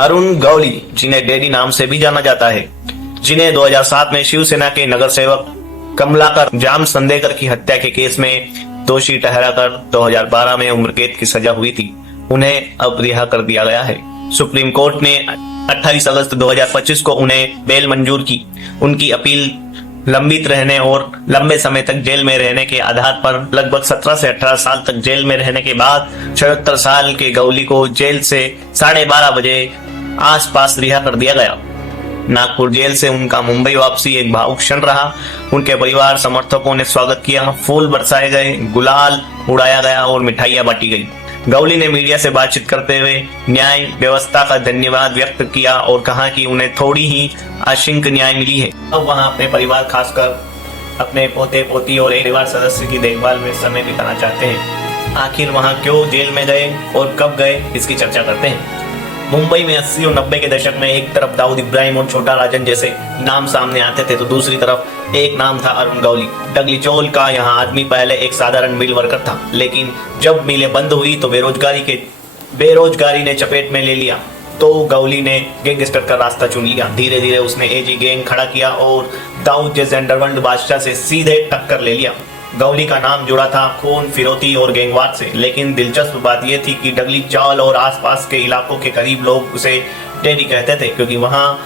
अरुण गौली, जिन्हें डैडी नाम से भी जाना जाता है, जिन्हें 2007 में शिवसेना के नगर सेवक कमलाकर जाम संदेकर की हत्या के केस में दोषी ठहराकर 2012 में उम्र कैद की सजा हुई थी, उन्हें अब रिहा कर दिया गया है। सुप्रीम कोर्ट ने 28 अगस्त 2025 को उन्हें बेल मंजूर की। उनकी अपील लंबित रहने और लंबे समय तक जेल में रहने के आधार पर लगभग 17 से 18 साल तक जेल में रहने के बाद 76 साल के गौली को जेल से 12:30 बजे आसपास रिहा कर दिया गया। नागपुर जेल से उनका मुंबई वापसी एक भावुक क्षण रहा। उनके परिवार समर्थकों ने स्वागत किया, फूल बरसाए गए, गुलाल उड़ाया गया और मिठाइयां बांटी गई। गौली ने मीडिया से बातचीत करते हुए न्याय व्यवस्था का धन्यवाद व्यक्त किया और कहा कि उन्हें थोड़ी ही आंशिक न्याय मिली है। अब वहां अपने परिवार, खासकर अपने पोते पोती और एक परिवार सदस्य की देखभाल में समय बिताना चाहते हैं। आखिर वहां क्यों जेल में गए और कब गए, इसकी चर्चा करते हैं। मुंबई में 80 और 90 के दशक में एक तरफ दाऊद इब्राहिम और छोटा राजन जैसे नाम सामने आते थे, तो दूसरी तरफ एक नाम था अरुण गौली। डगली चौल का यहाँ आदमी पहले एक साधारण मिल वर्कर था, लेकिन जब मिलें बंद हुई तो बेरोजगारी ने चपेट में ले लिया, तो गौली ने गैंगस्टर का रास्ता चुन लिया। धीरे धीरे उसने एजी गैंग खड़ा किया और दाऊद जैसे अंडरवर्ल्ड बादशाह से सीधे टक्कर ले लिया। गौली का नाम जुड़ा था खून, फिरौती और गैंगवार से, लेकिन दिलचस्प बात यह थी कि डगली चौल और आसपास के इलाकों के करीब लोग उसे डैडी कहते थे, क्योंकि वहां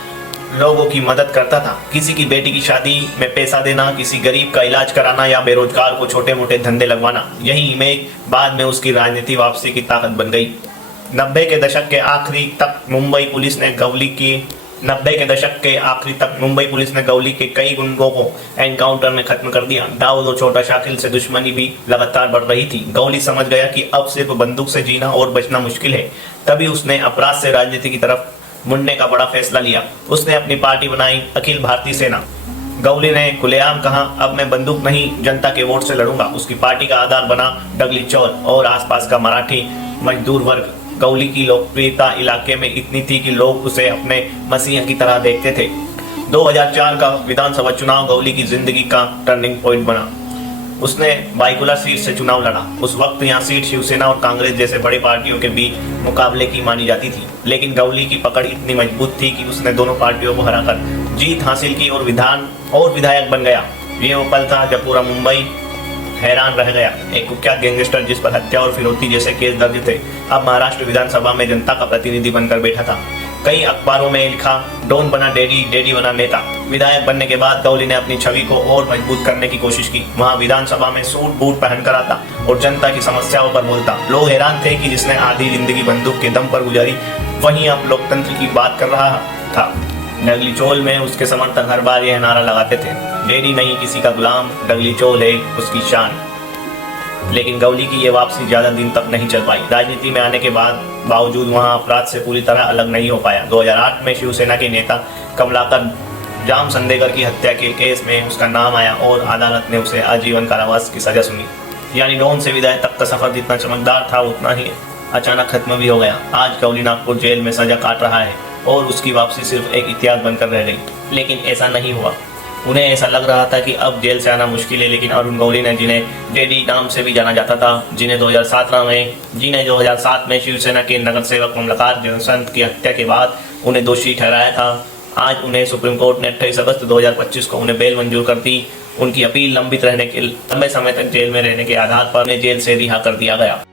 लोगों की मदद करता था। किसी की बेटी की शादी में पैसा देना, किसी गरीब का इलाज कराना या बेरोजगार को छोटे मोटे धंधे लगवाना, यही इमेज बाद में उसकी राजनीति वापसी की ताकत बन गई। 90 के दशक के आखिरी तक मुंबई पुलिस ने गौली के कई गुंडों को एनकाउंटर में खत्म कर दिया। दाऊद और छोटा शाकिल से दुश्मनी भी लगातार बढ़ रही थी। गौली समझ गया कि अब सिर्फ बंदूक से जीना और बचना मुश्किल है। तभी उसने अपराध से राजनीति की तरफ मुड़ने का बड़ा फैसला लिया। उसने अपनी पार्टी बनाई, अखिल भारतीय सेना। गौली ने खुलेआम कहा, अब मैं बंदूक नहीं, जनता के वोट से लड़ूंगा। उसकी पार्टी का आधार बना डगली चौल और आसपास का मराठी मजदूर वर्ग। गौली की लोकप्रियता इलाके में इतनी थी कि लोग उसे अपने मसीहा की तरह देखते थे। 2004 का विधानसभा चुनाव गौली की जिंदगी का टर्निंग पॉइंट बना। उसने बाईकुला सीट से चुनाव लड़ा। उस वक्त यहाँ सीट शिवसेना और कांग्रेस जैसे बड़ी पार्टियों के बीच मुकाबले की मानी जाती थी, लेकिन गौली की पकड़ इतनी मजबूत थी कि उसने दोनों पार्टियों को हराकर जीत हासिल की और विधायक बन गया। ये वो पल था जब पूरा मुंबई हैरान रह गया। एक कुख्यात गैंगस्टर जिस पर हत्या और फिरौती जैसे केस दर्ज थे, अब महाराष्ट्र विधानसभा में जनता का प्रतिनिधि बनकर बैठा था। कई अखबारों में लिखा, डॉन बना डैडी, डैडी बना नेता। विधायक बनने के बाद गौली ने अपनी छवि को और मजबूत करने की कोशिश की। वहां विधानसभा में सूट बूट पहनकर आता और जनता की समस्याओं पर बोलता। लोग हैरान थे कि जिसने आधी जिंदगी बंदूक के दम पर गुजारी, वहीं अब लोकतंत्र की बात कर रहा था। डगली चौल में उसके समर्थक हर बार यह नारा लगाते थे, डैडी नहीं किसी का गुलाम, डगली चौल है उसकी शान। लेकिन गौली की यह वापसी ज्यादा दिन तक नहीं चल पाई। राजनीति में आने के बावजूद वहां अपराध से पूरी तरह अलग नहीं हो पाया। 2008 में शिवसेना के नेता कमलाकर जाम संदेकर की हत्या के केस में उसका नाम आया और अदालत ने उसे आजीवन कारावास की सजा सुनी। यानी डॉन से विदाई तक का सफर जितना चमकदार था उतना ही अचानक खत्म भी हो गया। आज गौली नागपुर जेल में सजा काट रहा है और उसकी वापसी सिर्फ एक इतिहास बनकर रह गई। लेकिन ऐसा नहीं हुआ। उन्हें ऐसा लग रहा था कि अब जेल से आना मुश्किल है, लेकिन अरुण गौली ने, जिन्हें डैडी नाम से भी जाना जाता था, जिन्हें 2007 में शिवसेना के नगर सेवक कमलाकर जनसंत की हत्या के बाद उन्हें दोषी ठहराया था, आज उन्हें सुप्रीम कोर्ट ने 28 अगस्त 2025 को उन्हें बेल मंजूर कर दी। उनकी अपील लंबे समय तक जेल में रहने के आधार पर उन्हें जेल से रिहा कर दिया गया।